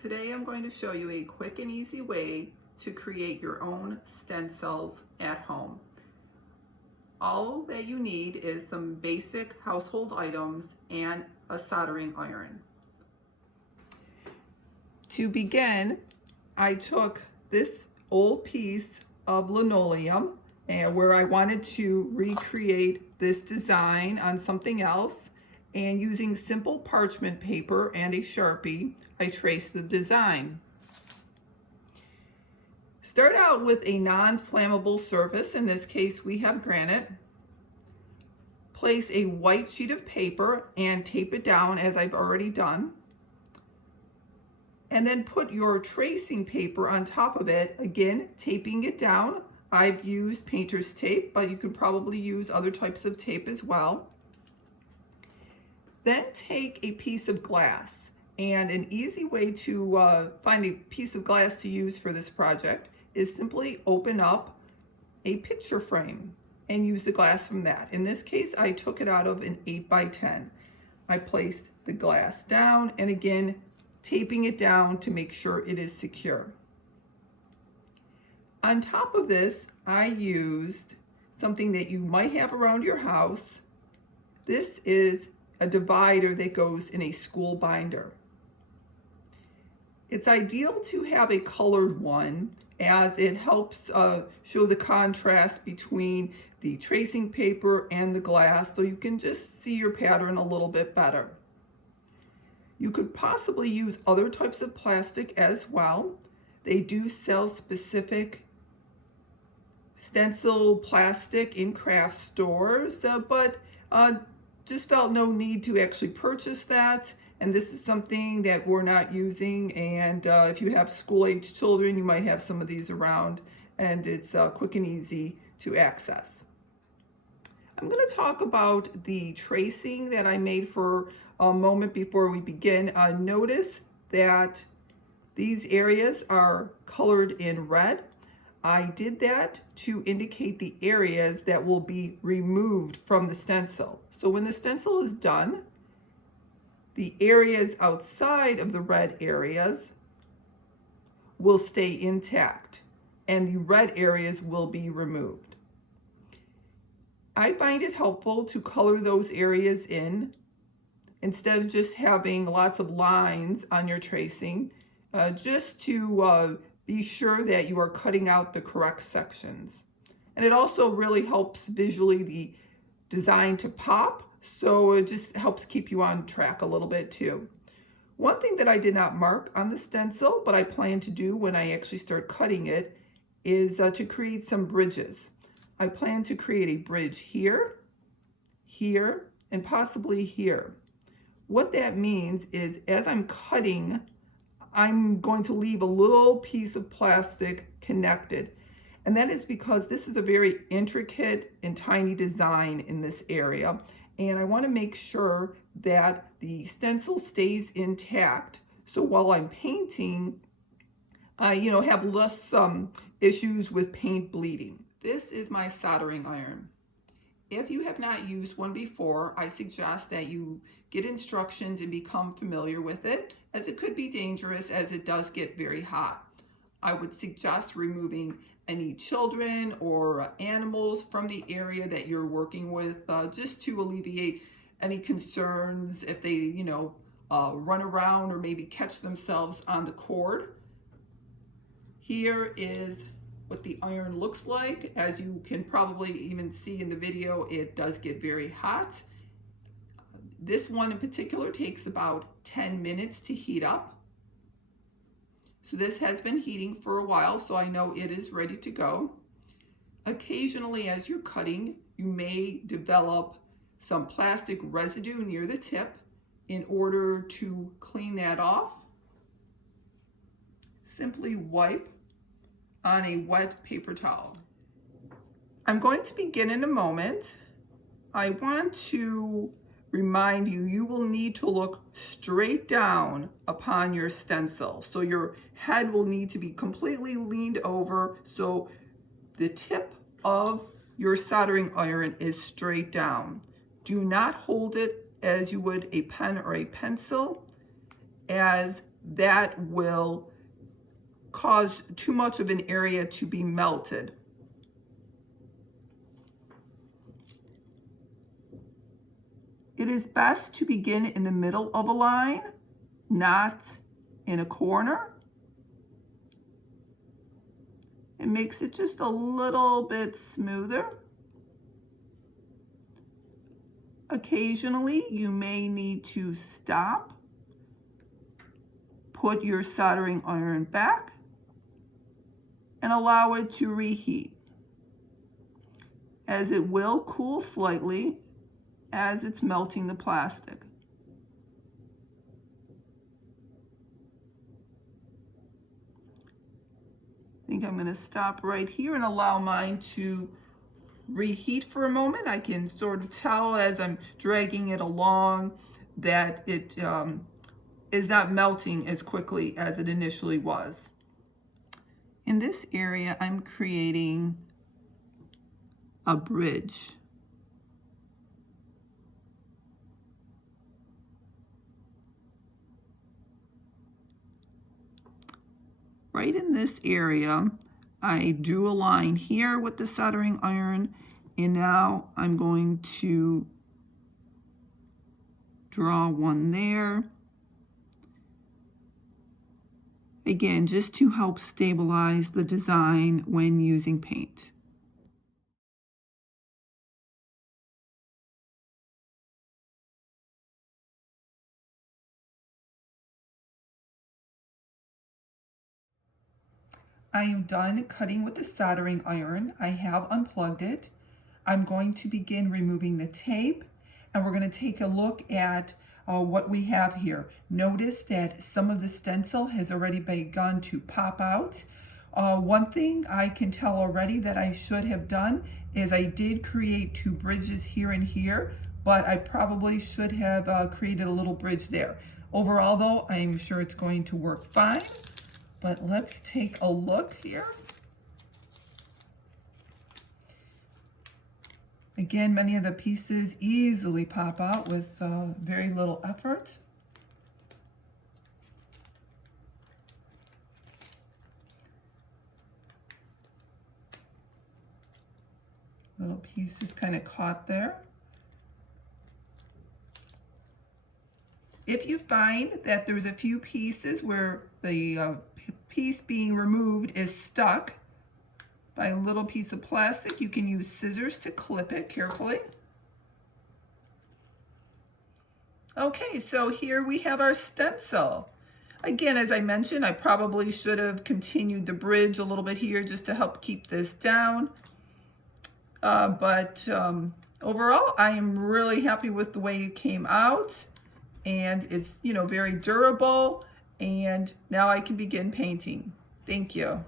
Today I'm going to show you a quick and easy way to create your own stencils at home. All that you need is some basic household items and a soldering iron. To begin, I took this old piece of linoleum where I wanted to recreate this design on something else, and using simple parchment paper and a Sharpie, I traced the design. Start out with a non-flammable surface. In this case, we have granite. Place a white sheet of paper and tape it down as I've already done. And then put your tracing paper on top of it, again, taping it down. I've used painter's tape, but you could probably use other types of tape as well. Then take a piece of glass, and an easy way to find a piece of glass to use for this project is simply open up a picture frame and use the glass from that. In this case, I took it out of an 8x10. I placed the glass down, and again, taping it down to make sure it is secure. On top of this, I used something that you might have around your house. This is a divider that goes in a school binder. It's ideal to have a colored one, as it helps show the contrast between the tracing paper and the glass, so you can just see your pattern a little bit better. You could possibly use other types of plastic as well. They do sell specific stencil plastic in craft stores, but just felt no need to actually purchase that. And this is something that we're not using, and if you have school-age children, you might have some of these around, and it's quick and easy to access. I'm going to talk about the tracing that I made for a moment before we begin. Notice that these areas are colored in red. I did that to indicate the areas that will be removed from the stencil. So when the stencil is done, the areas outside of the red areas will stay intact, and the red areas will be removed. I find it helpful to color those areas in instead of just having lots of lines on your tracing, just to be sure that you are cutting out the correct sections. And it also really helps visually the design to pop, so it just helps keep you on track a little bit too. One thing that I did not mark on the stencil, but I plan to do when I actually start cutting it, is to create some bridges. I plan to create a bridge here, here, and possibly here. What that means is, as I'm cutting, I'm going to leave a little piece of plastic connected. And that is because this is a very intricate and tiny design in this area. And I want to make sure that the stencil stays intact. So while I'm painting, I have less issues with paint bleeding. This is my soldering iron. If you have not used one before, I suggest that you get instructions and become familiar with it, as it could be dangerous as it does get very hot. I would suggest removing any children or animals from the area that you're working with, just to alleviate any concerns if they, run around or maybe catch themselves on the cord. Here is what the iron looks like. As you can probably even see in the video, it does get very hot. This one in particular takes about 10 minutes to heat up. So this has been heating for a while, so I know it is ready to go. Occasionally, as you're cutting, you may develop some plastic residue near the tip. In order to clean that off, simply wipe on a wet paper towel. I'm going to begin in a moment. I want to remind you, you will need to look straight down upon your stencil. So your head will need to be completely leaned over so the tip of your soldering iron is straight down. Do not hold it as you would a pen or a pencil, as that will cause too much of an area to be melted. It is best to begin in the middle of a line, not in a corner. It makes it just a little bit smoother. Occasionally, you may need to stop, put your soldering iron back, and allow it to reheat, as it will cool slightly as it's melting the plastic. I think I'm going to stop right here and allow mine to reheat for a moment. I can sort of tell as I'm dragging it along that it is not melting as quickly as it initially was. In this area, I'm creating a bridge. Right in this area, I drew a line here with the soldering iron, and now I'm going to draw one there. Again, just to help stabilize the design when using paint. I am done cutting with the soldering iron. I have unplugged it. I'm going to begin removing the tape, and we're going to take a look at what we have here. Notice that some of the stencil has already begun to pop out. One thing I can tell already that I should have done is I did create two bridges here and here, but I probably should have created a little bridge there. Overall though, I'm sure it's going to work fine, but let's take a look here. Again, many of the pieces easily pop out with very little effort. Little pieces kind of caught there. If you find that there's a few pieces where the piece being removed is stuck by a little piece of plastic, you can use scissors to clip it carefully. Okay, so here we have our stencil. Again, as I mentioned, I probably should have continued the bridge a little bit here just to help keep this down. But overall, I am really happy with the way it came out, and it's, very durable, and now I can begin painting. Thank you.